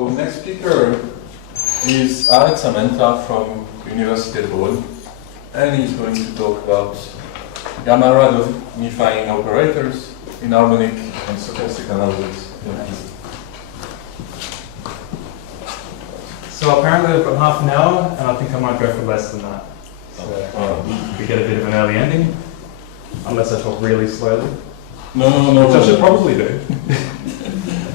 So next speaker is Amenta from University of Littlewood, and he's going to talk about Gamma-radonifying operators in harmonic and stochastic analysis. So apparently I've got half an hour, and I think I might go for less than that. So we get a bit of an early ending, unless I talk really slowly. No. Which I should probably do.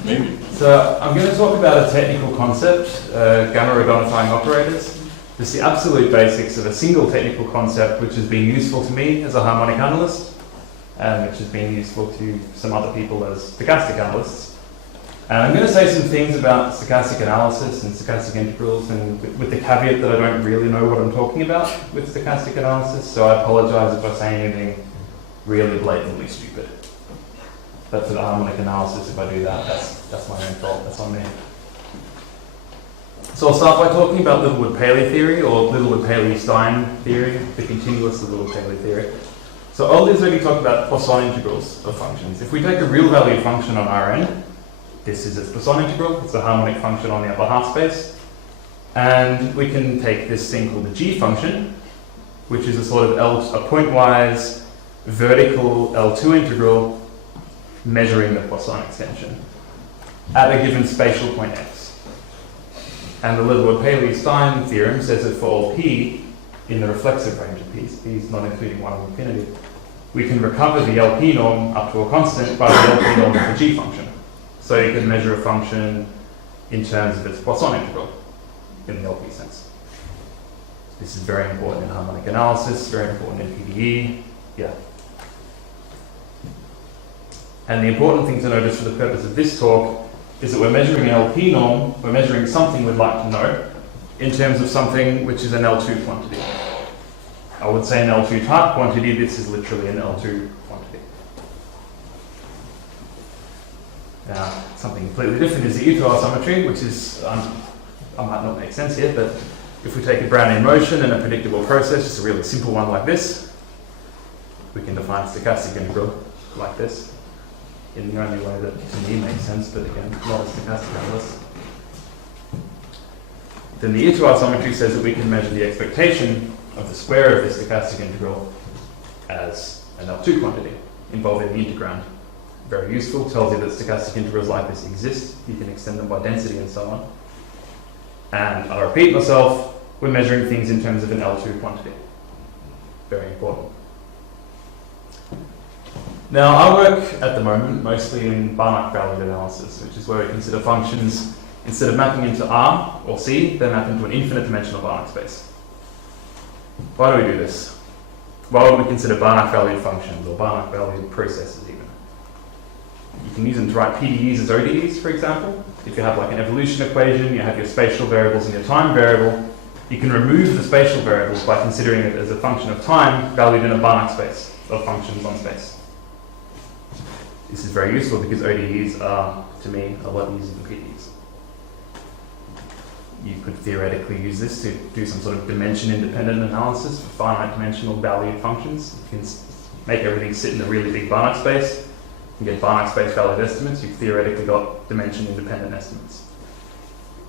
Maybe. So I'm going to talk about a technical concept, gamma-radonifying operators. It's the absolute basics of a single technical concept which has been useful to me as a harmonic analyst, and which has been useful to some other people as stochastic analysts. And I'm going to say some things about stochastic analysis and stochastic integrals, and with the caveat that I don't really know what I'm talking about with stochastic analysis, so I apologize if I say anything really blatantly stupid. But for the harmonic analysis, if I do that, that's my own fault, that's on me. So I'll start by talking about Littlewood-Paley theory, or Littlewood-Paley-Stein theory, the continuous Littlewood-Paley theory. So Oldie's already talked about Poisson integrals of functions. If we take a real value function on Rn, this is its Poisson integral, it's a harmonic function on the upper half space, and we can take this thing called the g function, which is a sort of a pointwise vertical L2 integral measuring the Poisson extension at a given spatial point x. And the Littlewood-Paley-Stein theorem says that for all p in the reflexive range of p's, p's not including 1 of infinity, we can recover the LP norm up to a constant by the LP norm of the g function. So you can measure a function in terms of its Poisson integral in the LP sense. This is very important in harmonic analysis, very important in PDE, yeah. And the important thing to notice for the purpose of this talk is that we're measuring an LP norm, we're measuring something we'd like to know in terms of something which is an L2 quantity. I would say an L2 type quantity, this is literally an L2 quantity. Now, something completely different is the U2 isometry, which is, I might not make sense here, but if we take a Brownian motion and a predictable process, just a really simple one like this, we can define a stochastic integral like this, in the only way that to me makes sense, but again, not a stochastic analyst. Then the U2 isometry says that we can measure the expectation of the square of this stochastic integral as an L2 quantity involving the integrand. Very useful, tells you that stochastic integrals like this exist, you can extend them by density and so on. And I'll repeat myself, we're measuring things in terms of an L2 quantity. Very important. Now, I work at the moment mostly in Banach valued analysis, which is where we consider functions, instead of mapping into R or C, they map into an infinite dimensional Banach space. Why do we do this? Why would we consider Banach valued functions or Banach valued processes even? You can use them to write PDEs as ODEs, for example. If you have like an evolution equation, you have your spatial variables and your time variable, you can remove the spatial variables by considering it as a function of time valued in a Banach space of functions on space. This is very useful because ODEs are, to me, a lot easier than PDEs. You could theoretically use this to do some sort of dimension-independent analysis for finite-dimensional valued functions. You can make everything sit in a really big Banach space. You can get Banach space valued estimates. You've theoretically got dimension-independent estimates.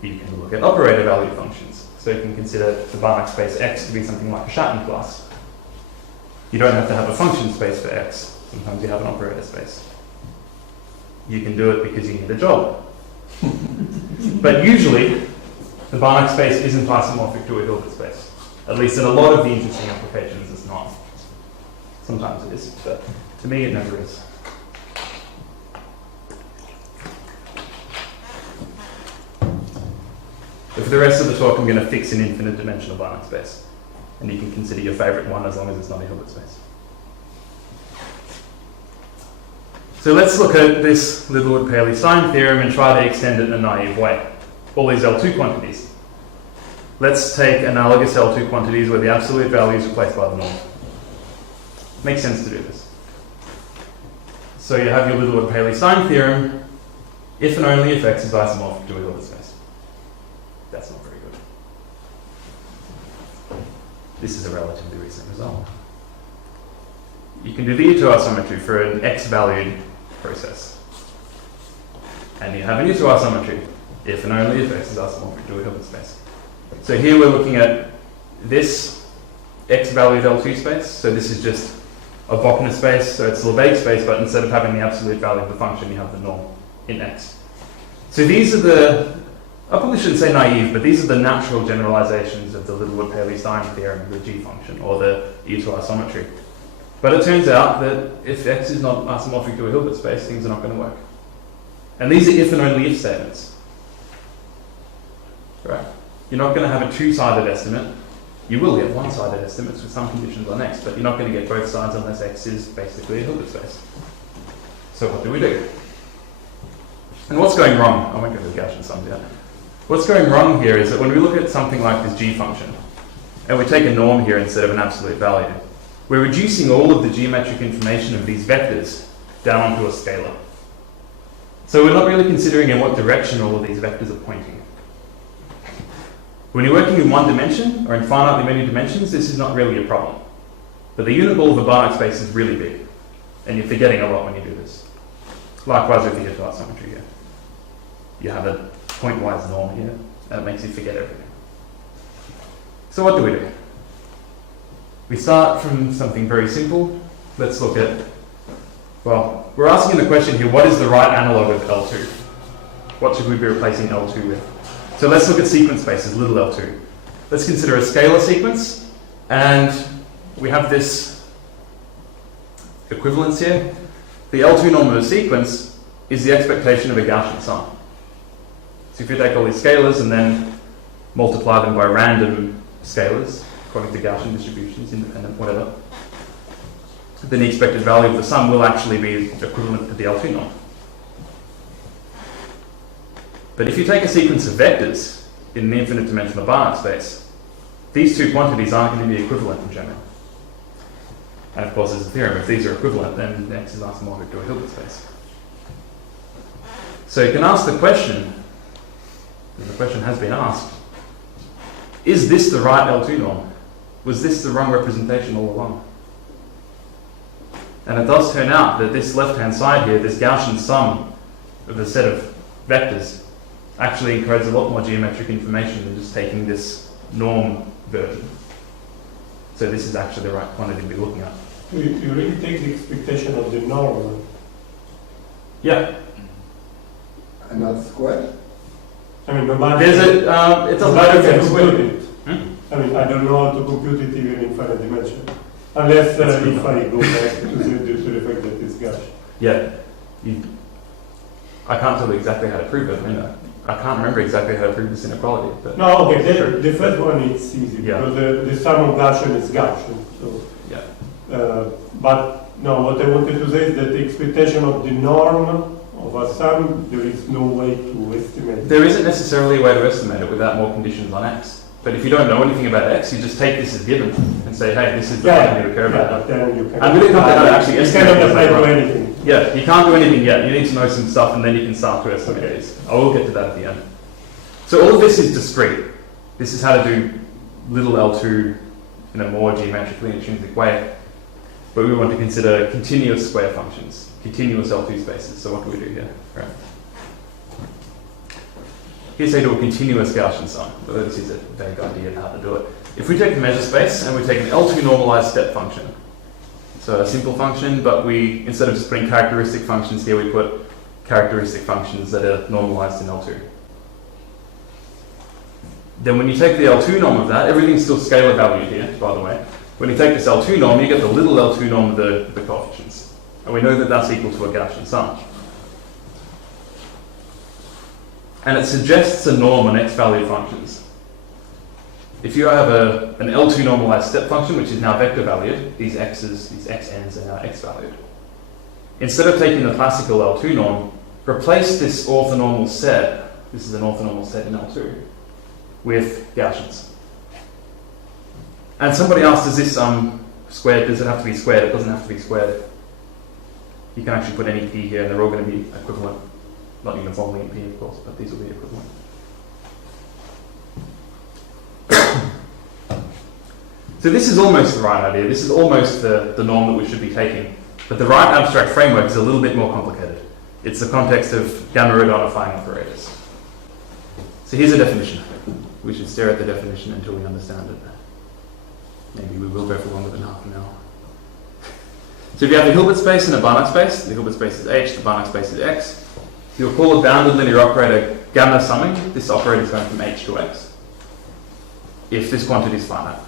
You can look at operator valued functions. So you can consider the Banach space X to be something like a Schatten class. You don't have to have a function space for X. Sometimes you have an operator space. You can do it because you need a job. But usually, the Banach space isn't isomorphic to a Hilbert space. At least in a lot of the interesting applications, it's not. Sometimes it is, but to me, it never is. But for the rest of the talk, I'm going to fix an infinite dimensional Banach space. And you can consider your favorite one as long as it's not a Hilbert space. So let's look at this Littlewood-Paley-Stein theorem and try to extend it in a naive way. All these L2 quantities. Let's take analogous L2 quantities where the absolute value is replaced by the norm. Makes sense to do this. So you have your Littlewood-Paley-Stein theorem if and only if X is isomorphic to a Hilbert space. That's not very good. This is a relatively recent result. You can do the U2 isometry for an X-valued process. And you have an U2 isometry if and only if x is isomorphic to a Hilbert space. So here we're looking at this x-valued L2 space. So this is just a Bochner space, so it's a Lebesgue space, but instead of having the absolute value of the function, you have the norm in x. So these are the, I probably shouldn't say naive, but these are the natural generalizations of the Littlewood-Paley theorem of the g function, or the E2 isometry. But it turns out that if x is not isomorphic to a Hilbert space, things are not going to work. And these are if and only if statements. Right? You're not going to have a two-sided estimate. You will get one-sided estimates with some conditions on x, but you're not going to get both sides unless x is basically a Hilbert space. So what do we do? And what's going wrong? I won't go to the Gaussian sums yet. What's going wrong here is that when we look at something like this g function, and we take a norm here instead of an absolute value, we're reducing all of the geometric information of these vectors down onto a scalar. So we're not really considering in what direction all of these vectors are pointing. When you're working in one dimension, or in finitely many dimensions, this is not really a problem. But the unit ball of a Banach space is really big, and you're forgetting a lot when you do this. Likewise with the E2 isometry here. You have a point-wise norm here, and it makes you forget everything. So what do? We start from something very simple. Let's look at, well, we're asking the question here, what is the right analog of L2? What should we be replacing L2 with? So let's look at sequence spaces, little L2. Let's consider a scalar sequence, and we have this equivalence here. The L2 norm of a sequence is the expectation of a Gaussian sum. So if you take all these scalars and then multiply them by random scalars, according to Gaussian distributions, independent, whatever, then the expected value of the sum will actually be equivalent to the L2 norm. But if you take a sequence of vectors in an infinite dimensional Banach space, these two quantities aren't going to be equivalent in general. And of course, there's a theorem. If these are equivalent, then x is isomorphic to a Hilbert space. So you can ask the question, and the question has been asked, is this the right L2 norm? Was this the wrong representation all along? And it does turn out that this left-hand side here, this Gaussian sum of the set of vectors, actually encodes a lot more geometric information than just taking this norm version. So this is actually the right quantity to be looking at. You really take the expectation of the norm. Yeah. And not squared? I mean, nobody. There's a, it doesn't matter if it's compute it. Hmm? I mean, I don't know how to compute it even in finite dimension. Unless if I go back to the fact that it's Gaussian. Yeah. I can't tell you exactly how to prove it. I mean, I can't remember exactly how to prove this inequality. But No, okay, the first one is easy, Yeah. because the sum of Gaussian is Gaussian. So, yeah. but no, what I wanted to say is that the expectation of the norm of a sum, there is no way to estimate. There isn't necessarily a way to estimate it without more conditions on x. But if you don't know anything about x, you just take this as given and say, hey, this is the quantity we care about. But then you can. I'm really confident I actually you estimate cannot this apply to later on. anything. Yeah, you can't do anything yet. You need to know some stuff and then you can start to estimate Okay. these. I will get to that at the end. So all of this is discrete. This is how to do little L2 in a more geometrically intrinsic way. But we want to consider continuous square functions, continuous L2 spaces. So what do we do here? Right. Here's how to do a continuous Gaussian sum. Although this is a vague idea of how to do it. If we take a measure space and we take an L2 normalized step function, so a simple function, but we, instead of just putting characteristic functions here, we put characteristic functions that are normalized in L2. Then when you take the L2 norm of that, everything's still scalar valued here, by the way. When you take this L2 norm, you get the little L2 norm of the coefficients. And we know that that's equal to a Gaussian sum. And it suggests a norm on x-valued functions. If you have an L2 normalized step function, which is now vector valued, these x's, these xn's are now x-valued. Instead of taking the classical L2 norm, replace this orthonormal set, this is an orthonormal set in L2, with Gaussians. And somebody asked, is this squared? Does it have to be squared? It doesn't have to be squared. You can actually put any p here and they're all going to be equivalent. Not uniformly in p, of course, but these will be equivalent. So this is almost the right idea. This is almost the norm that we should be taking. But the right abstract framework is a little bit more complicated. It's the context of Gamma-radonifying operators. So here's a definition. We should stare at the definition until we understand it. Maybe we will go for longer than half an hour. So if you have a Hilbert space and a Banach space, the Hilbert space is H, the Banach space is X. You'll call a bounded linear operator gamma summing. This operator is going from H to X, if this quantity is finite.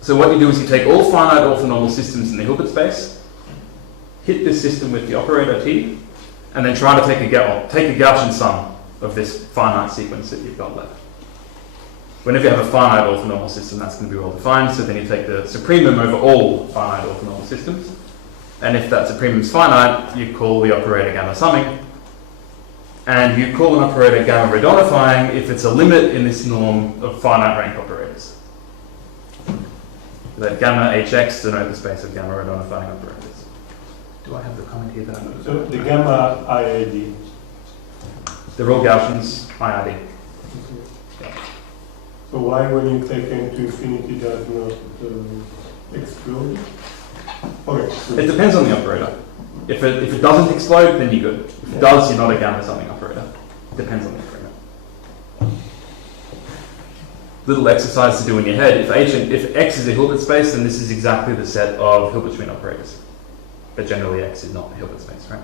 So what you do is you take all finite orthonormal systems in the Hilbert space, hit this system with the operator T, and then try to take a Gaussian sum of this finite sequence that you've got left. Whenever you have a finite orthonormal system, that's going to be well defined, so then you take the supremum over all finite orthonormal systems, and if that supremum is finite, you call the operator gamma summing, and you call an operator Gamma-radonifying if it's a limit in this norm of finite rank operators. Let gamma hx denote the space of Gamma-radonifying operators. Do I have the comment here that I know? So the gamma IID. They're all Gaussians, IID. So why when you take n to infinity does not explode? Okay. It depends on the operator. If it doesn't explode, then you're good. If it does, you're not a gamma summing operator. It depends on the operator. Little exercise to do in your head. If X is a Hilbert space, then this is exactly the set of Hilbert-Schmidt operators. But generally X is not a Hilbert space, right?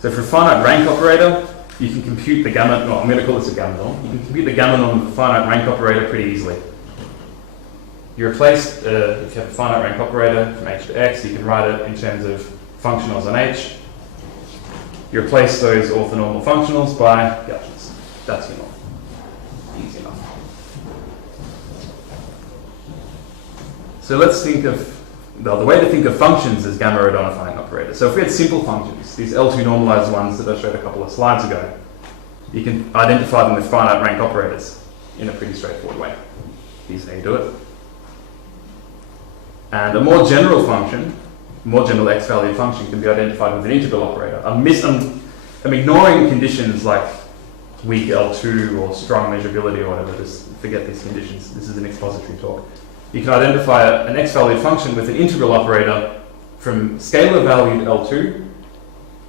So for a finite rank operator, you can compute the gamma, well, I'm going to call this a gamma norm. You can compute the gamma norm of a finite rank operator pretty easily. You replace, if you have a finite rank operator from H to X, you can write it in terms of functionals on H. You replace those orthonormal functionals by Gaussians. That's your norm. Easy enough. So let's think of, the way to think of functions is Gamma-radonifying operators. So if we had simple functions, these L2 normalized ones that I showed a couple of slides ago, you can identify them with finite rank operators in a pretty straightforward way. Here's how you do it. And a more general function, more general x-valued function, can be identified with an integral operator. I'm ignoring conditions like weak L2 or strong measurability or whatever, just forget these conditions. This is an expository talk. You can identify an x-valued function with an integral operator from scalar valued L2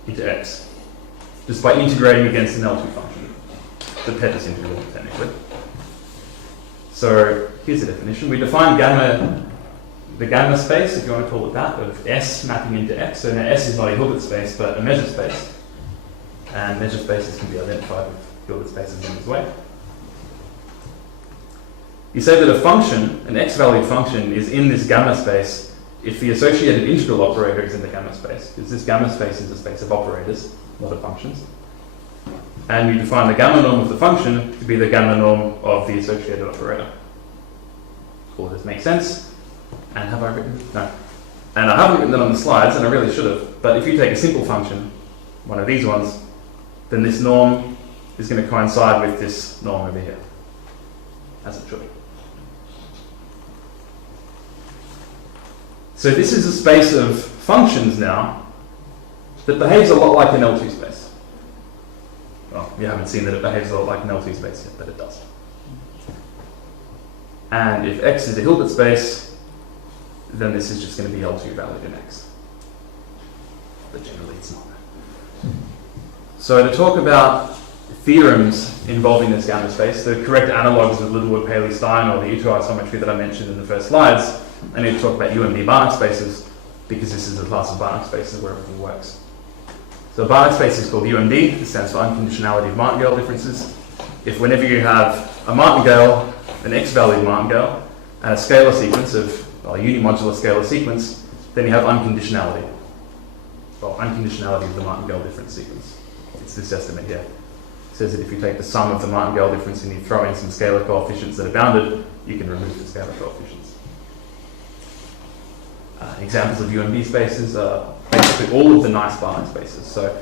into x, just by integrating against an L2 function, the Pettis integral, technically. So here's the definition. We define the gamma space, if you want to call it that, of S mapping into X. So now S is not a Hilbert space, but a measure space. And measure spaces can be identified with Hilbert spaces in this way. You say that a function, an x-valued function, is in this gamma space if the associated integral operator is in the gamma space, because this gamma space is a space of operators, not of functions. And you define the gamma norm of the function to be the gamma norm of the associated operator. All this makes sense? And have I written? No. And I haven't written that on the slides, and I really should have. But if you take a simple function, one of these ones, then this norm is going to coincide with this norm over here, as it should. So this is a space of functions now that behaves a lot like an L2 space. Well, you haven't seen that it behaves a lot like an L2 space yet, but it does. And if X is a Hilbert space, then this is just going to be L2 valued in X. But generally it's not. So to talk about theorems involving this gamma space, the correct analogues of Littlewood-Paley Stein or the U2 isometry that I mentioned in the first slides, I need to talk about UMD Banach spaces because this is a class of Banach spaces where everything works. So a Banach space is called UMD. This stands for unconditionality of martingale differences. If whenever you have a martingale, an x-valued martingale, and a scalar sequence of, well, a unimodular scalar sequence, then you have unconditionality. Well, unconditionality of the martingale difference sequence. It's this estimate here. It says that if you take the sum of the martingale difference and you throw in some scalar coefficients that are bounded, you can remove the scalar coefficients. Examples of UMD spaces are basically all of the nice Banach spaces. So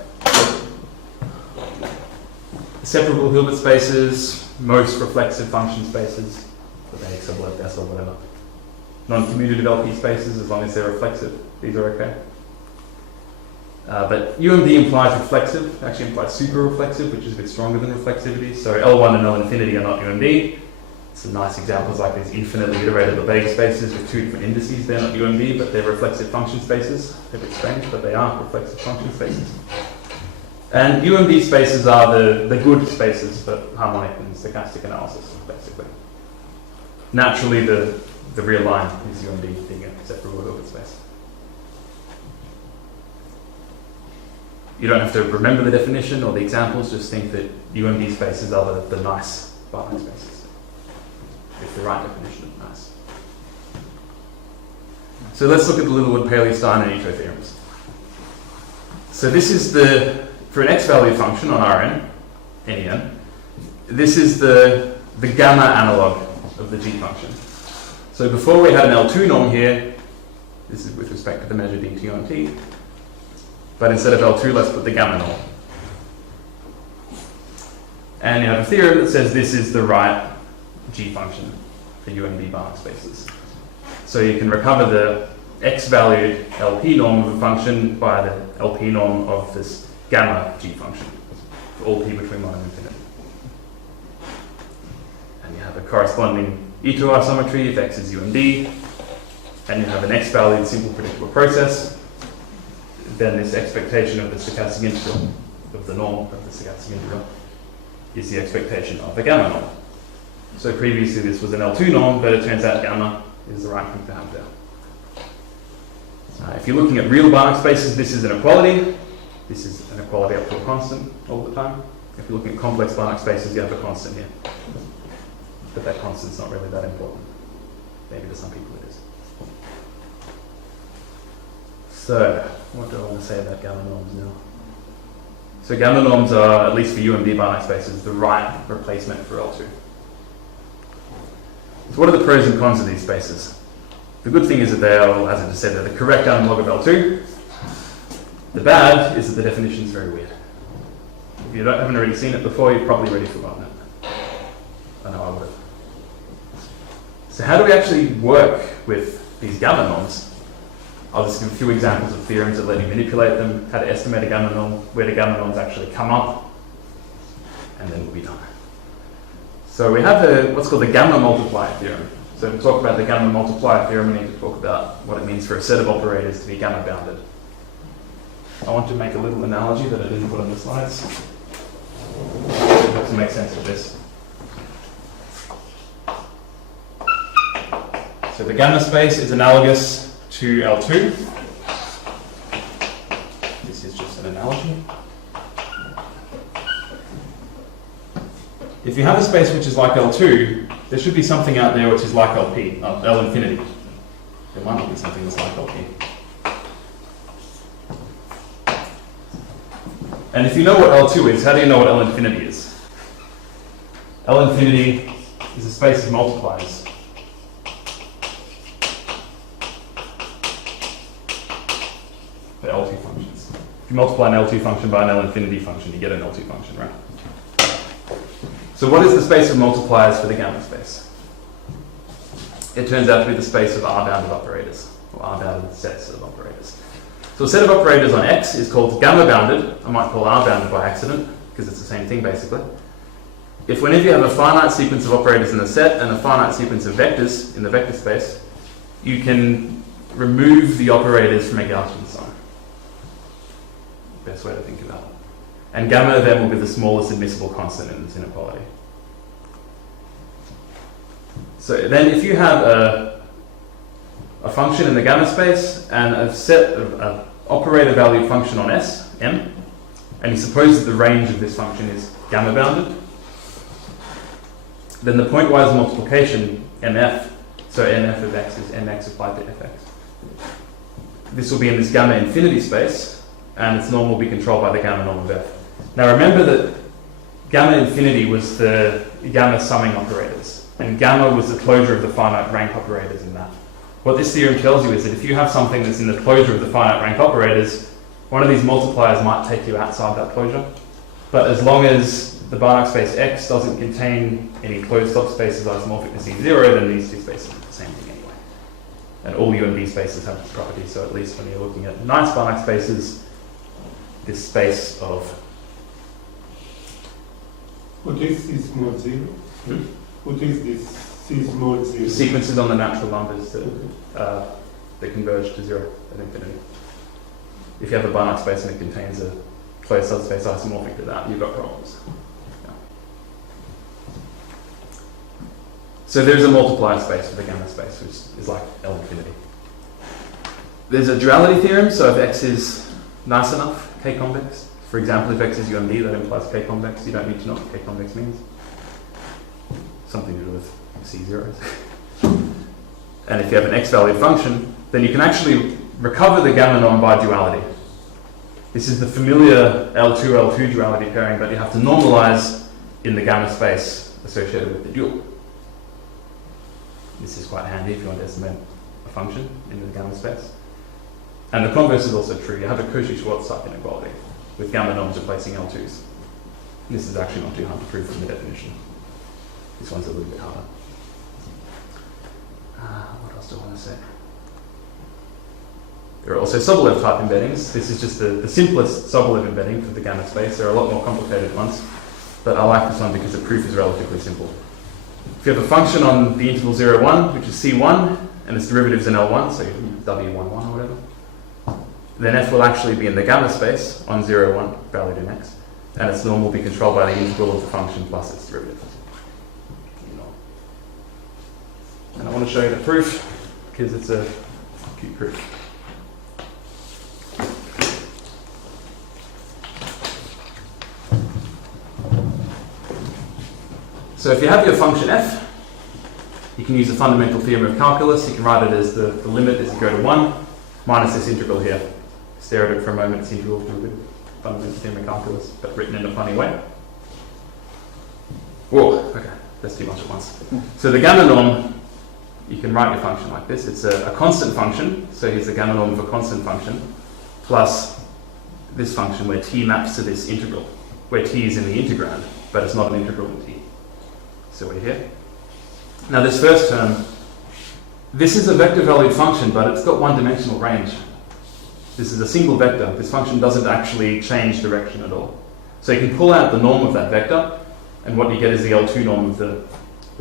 separable Hilbert spaces, most reflexive function spaces, with AX or S or whatever. Non-commutative LP spaces, as long as they're reflexive, these are okay. But UMD implies reflexive, actually implies super reflexive, which is a bit stronger than reflexivity. So L1 and L infinity are not UMD. Some nice examples like these infinitely iterated Lebesgue spaces with two different indices. They're not UMD, but they're reflexive function spaces. They're a bit strange, but they are reflexive function spaces. And UMD spaces are the good spaces for harmonic and stochastic analysis, basically. Naturally, the real line is UMD being a separable Hilbert space. You don't have to remember the definition or the examples, just think that UMD spaces are the nice Banach spaces. It's the right definition of nice. So let's look at the Littlewood-Paley, Stein, and Ito theorems. So this is for an x-value function on Rn, nen, this is the gamma analog of the g function. So before we had an L2 norm here, this is with respect to the measure dt on t, but instead of L2, let's put the gamma norm. And you have a theorem that says this is the right g function for UMD Banach spaces. So you can recover the x-valued LP norm of a function by the LP norm of this gamma g function, for all p between 1 and infinity. And you have a corresponding Ito isometry if x is UMD, and you have an x-valued simple predictable process. Then this expectation of the stochastic integral, of the norm of the stochastic integral, is the expectation of the gamma norm. So previously this was an L2 norm, but it turns out gamma is the right thing to have there. If you're looking at real Banach spaces, this is an equality. This is an equality up to a constant all the time. If you're looking at complex Banach spaces, you have a constant here. But that constant's not really that important. Maybe to some people it is. So, what do I want to say about gamma norms now? So gamma norms are, at least for UMD Banach spaces, the right replacement for L2. So what are the pros and cons of these spaces? The good thing is that they are, as I just said, they're the correct analog of L2. The bad is that the definition is very weird. If you haven't already seen it before, you've probably already forgotten it. I know I would have. So how do we actually work with these gamma norms? I'll just give a few examples of theorems that let you manipulate them, how to estimate a gamma norm, where the gamma norms actually come up, and then we'll be done. So we have what's called the gamma multiplier theorem. So to talk about the gamma multiplier theorem, we need to talk about what it means for a set of operators to be gamma bounded. I want to make a little analogy that I didn't put on the slides. I have to make sense of this. So the gamma space is analogous to L2. This is just an analogy. If you have a space which is like L2, there should be something out there which is like LP, L infinity. There might not be something that's like LP. And if you know what L2 is, how do you know what L infinity is? L infinity is a space of multipliers. For L2 functions. If you multiply an L2 function by an L infinity function, you get an L2 function, right? So what is the space of multipliers for the gamma space? It turns out to be the space of R-bounded operators, or R-bounded sets of operators. So a set of operators on X is called gamma-bounded. I might call R-bounded by accident, because it's the same thing basically. If whenever you have a finite sequence of operators in the set and a finite sequence of vectors in the vector space, you can remove the operators from a Gaussian sign. Best way to think about it. And gamma then will be the smallest admissible constant in this inequality. So then if you have a function in the gamma space and a set of an operator value function on S, M, and you suppose that the range of this function is gamma bounded, then the pointwise multiplication MF, so MF of X is MX applied to FX. This will be in this gamma infinity space, and its norm will be controlled by the gamma norm of F. Now remember that gamma infinity was the gamma summing operators, and gamma was the closure of the finite rank operators in that. What this theorem tells you is that if you have something that's in the closure of the finite rank operators, one of these multipliers might take you outside that closure. But as long as the Banach space X doesn't contain any closed subspaces isomorphic to C0, then these two spaces are the same thing anyway. And all UMB spaces have this property, so at least when you're looking at nice Banach spaces, this space of... What is C small 0? What is this C small 0? Sequences on the natural numbers that converge to 0 at infinity. If you have a Banach space and it contains a closed subspace isomorphic to that, you've got problems. Yeah. So there's a multiplier space for the gamma space, which is like L infinity. There's a duality theorem, so if X is nice enough, K convex. For example, if X is UMD, that implies K convex. You don't need to know what K convex means. Something to do with C zeros. And if you have an X valued function, then you can actually recover the gamma norm by duality. This is the familiar L2 duality pairing, but you have to normalize in the gamma space associated with the dual. This is quite handy if you want to estimate a function in the gamma space. And the converse is also true. You have a Cauchy-Schwarz type inequality with gamma norms replacing L2s. This is actually not too hard to prove from the definition. This one's a little bit harder. What else do I want to say? There are also Sobolev type embeddings. This is just the simplest Sobolev embedding for the gamma space. There are a lot more complicated ones, but I like this one because the proof is relatively simple. If you have a function on the interval 0, 1, which is C1, and its derivative is in L1, so W11 or whatever, then F will actually be in the gamma space on 0, 1, valued in X, and its norm will be controlled by the integral of the function plus its derivative. And I want to show you the proof, because it's a cute proof. So if you have your function f, you can use the fundamental theorem of calculus. You can write it as the limit as you go to 1 minus this integral here. Stare at it for a moment, it's integral from the fundamental theorem of calculus, but written in a funny way. Whoa, okay, that's too much at once. So the gamma norm, you can write your function like this. It's a constant function, so here's the gamma norm of a constant function, plus this function where t maps to this integral, where t is in the integrand, but it's not an integral in t. So we're here. Now this first term, this is a vector valued function, but it's got one-dimensional range. This is a single vector. This function doesn't actually change direction at all. So you can pull out the norm of that vector, and what you get is the L2 norm of the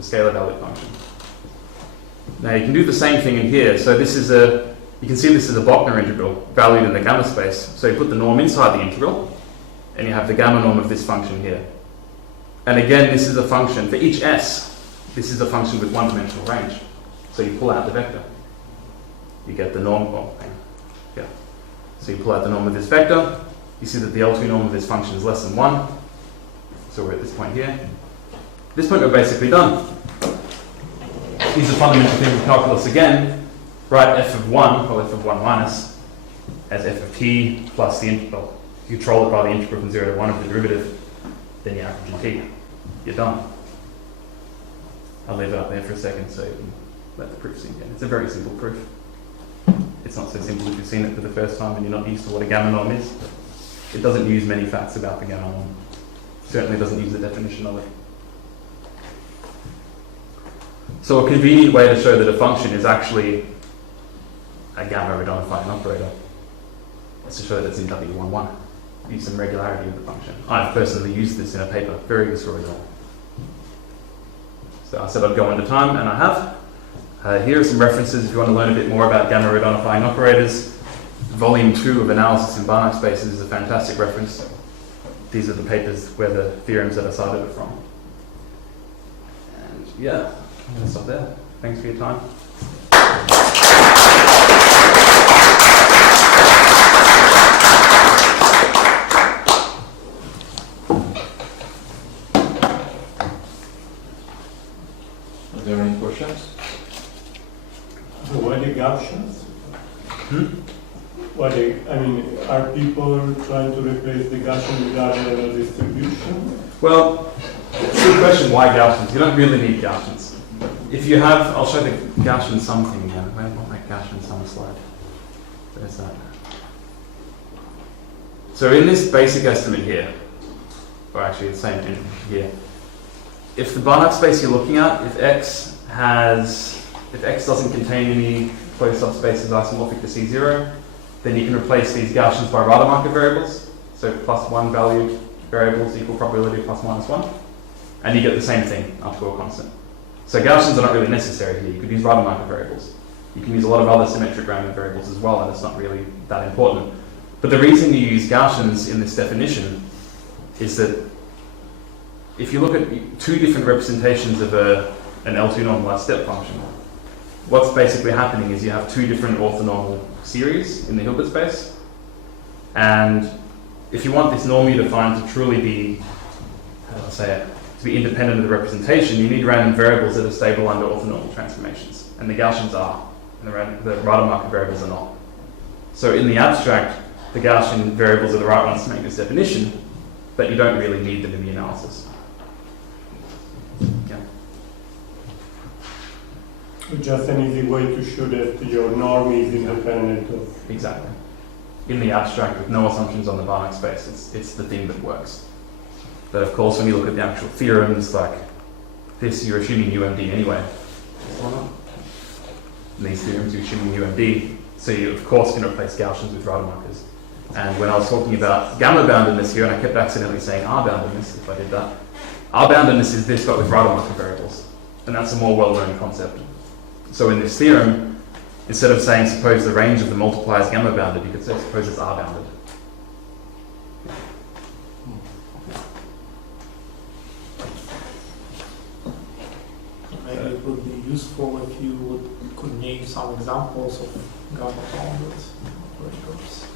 scalar valued function. Now you can do the same thing in here. So this is you can see this is a Bochner integral valued in the gamma space. So you put the norm inside the integral, and you have the gamma norm of this function here. And again, this is a function, for each s, this is a function with one-dimensional range. So you pull out the vector. You get the norm, yeah. So you pull out the norm of this vector, you see that the L2 norm of this function is less than 1. So we're at this point here. At this point we're basically done. Use the fundamental theorem of calculus again, write f of 1, or f of 1 minus, as f of t plus the integral. You control it by the integral from 0 to 1 of the derivative, then you average t. You're done. I'll leave it up there for a second so you can let the proof sink in. It's a very simple proof. It's not so simple if you've seen it for the first time and you're not used to what a gamma norm is. It doesn't use many facts about the gamma norm. Certainly doesn't use the definition of it. So a convenient way to show that a function is actually a Gamma-radonifying operator is to show that it's in W11. Use some regularity of the function. I've personally used this in a paper, very useful result. So I said I'd go into time, and I have. Here are some references if you want to learn a bit more about Gamma-radonifying operators. Volume 2 of Analysis in Banach Spaces is a fantastic reference. These are the papers where the theorems that I cited are from. And yeah, I'm going to stop there. Thanks for your time. Are there any questions? Why the Gaussians? Are people trying to replace the Gaussian with other distribution? Well, it's a good question, why Gaussians? You don't really need Gaussians. If you have, I'll show the Gaussian sum thing again. Where will my Gaussian sum slide? There's that. So in this basic estimate here, or actually the same thing here, if the Banach space you're looking at, if X doesn't contain any closed subspaces isomorphic to C0, then you can replace these Gaussians by Rademacher variables. So plus 1 valued variables equal probability plus minus 1. And you get the same thing up to a constant. So Gaussians are not really necessary here. You could use Rademacher variables. You can use a lot of other symmetric random variables as well, and it's not really that important. But the reason you use Gaussians in this definition is that if you look at two different representations of an L2 normalized step function, what's basically happening is you have two different orthonormal series in the Hilbert space, and if you want this norm you define to truly be, how do I say it, to be independent of the representation, you need random variables that are stable under orthonormal transformations, and the Gaussians are, and the Rademacher variables are not. So in the abstract, the Gaussian variables are the right ones to make this definition, but you don't really need them in the analysis. Yeah. Just an easy way to show that your norm is independent of... Exactly. In the abstract, with no assumptions on the Banach space, it's the thing that works. But of course, when you look at the actual theorems, like this, you're assuming UMD anyway. In these theorems, you're assuming UMD, so you of course can replace Gaussians with Rademachers. And when I was talking about gamma boundedness here, and I kept accidentally saying R boundedness if I did that, R boundedness is this but with Rademacher variables, and that's a more well-known concept. So in this theorem, instead of saying suppose the range of the multiplier is gamma bounded, you could say suppose it's R bounded. Maybe it would be useful if you could name some examples of gamma-bounded operators,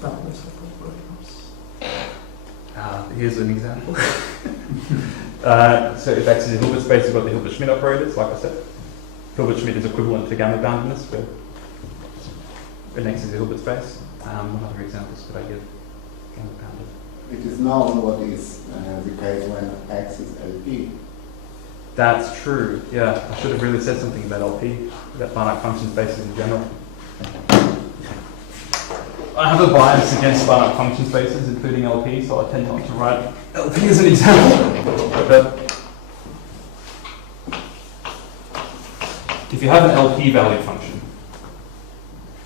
families of operators. Here's an example. So if X is a Hilbert space, you've got the Hilbert-Schmidt operators, like I said. Hilbert-Schmidt is equivalent to gamma boundedness when X is a Hilbert space. What other examples could I give? Gamma bounded. It is known what is the case when X is LP. That's true, yeah. I should have really said something about LP, about finite function spaces in general. I have a bias against finite function spaces, including LP, so I tend not to write LP as an example. But if you have an LP value function,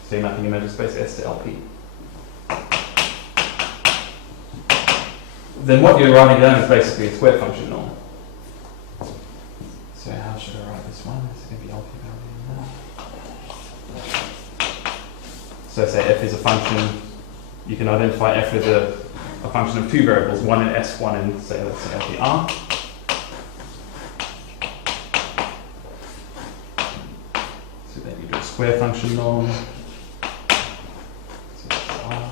say mapping a measure space S to LP, then what you're writing down is basically a square function norm. So how should I write this one? Is it going to be LP value now? So say f is a function, you can identify f as a function of two variables, one in S, one in, say, let's say LPR. So then you do a square function norm. So that's R.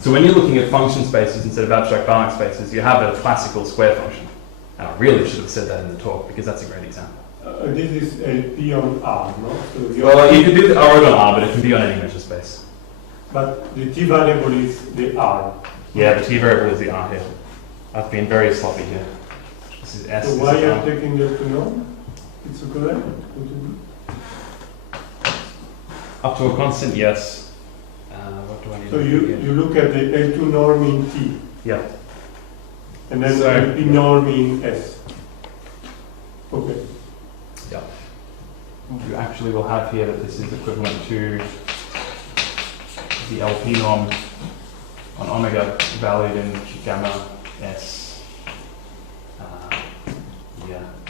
So when you're looking at function spaces instead of abstract Banach spaces, you have a classical square function. And I really should have said that in the talk because that's a great example. This is LP on R, no? So Well, you could do the R on R, but it can be on any measure space. but the T variable is the R. Yeah, the T variable is the R here. I've been very sloppy here. This is S. So this why is are R. you taking that to know? It's correct? Up to a constant, yes. What do I need So to do you here? look at the L2 norm in T, Yeah. and then So- LP norm in S. Okay. You actually will have here that this is equivalent to the LP norm on omega valued in gamma S,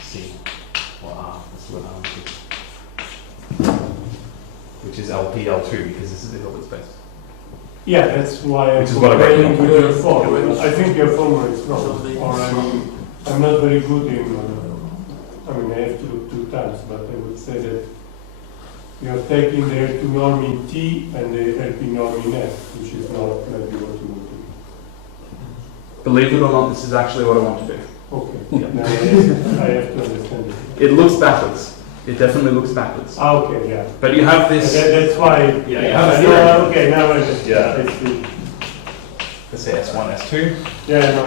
C, or R, that's what R is. Which is LP L2 because this is the Hilbert space. Yeah, that's why I'm Which is what I comparing recommend. with your formula. I think your formula is wrong, or I'm not very good in, I mean, I have to look 2 times, but I would say that you're taking the L2 norm in T and the LP norm in S, which is not maybe what you would do. Believe it or not, this is actually what I want to do. Okay, Yeah. now I have to understand it. It looks backwards. It definitely looks backwards. Ah, okay, yeah. But you have this, That's why. Yeah, you have a no, theorem. okay, now I understand. Yeah. I see. let's say S1, S2, Yeah, no.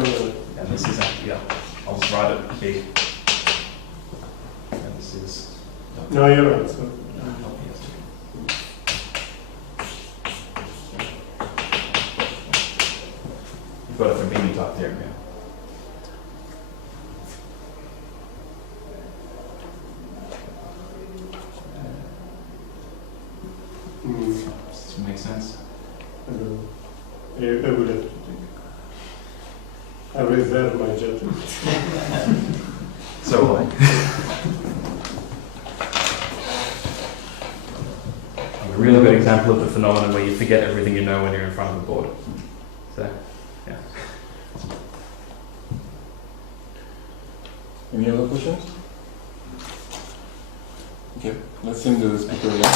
and this is actually, I'll just write it big. And this is No, you're right. So. You've got a Fabini type theorem here. Does it make sense? I don't know. I will have to think. I reserve my judgment. So So a really good example of the phenomenon where you forget everything you know when you're in front of the board. So, yeah. Any other questions? Okay, let's sing the speaker again.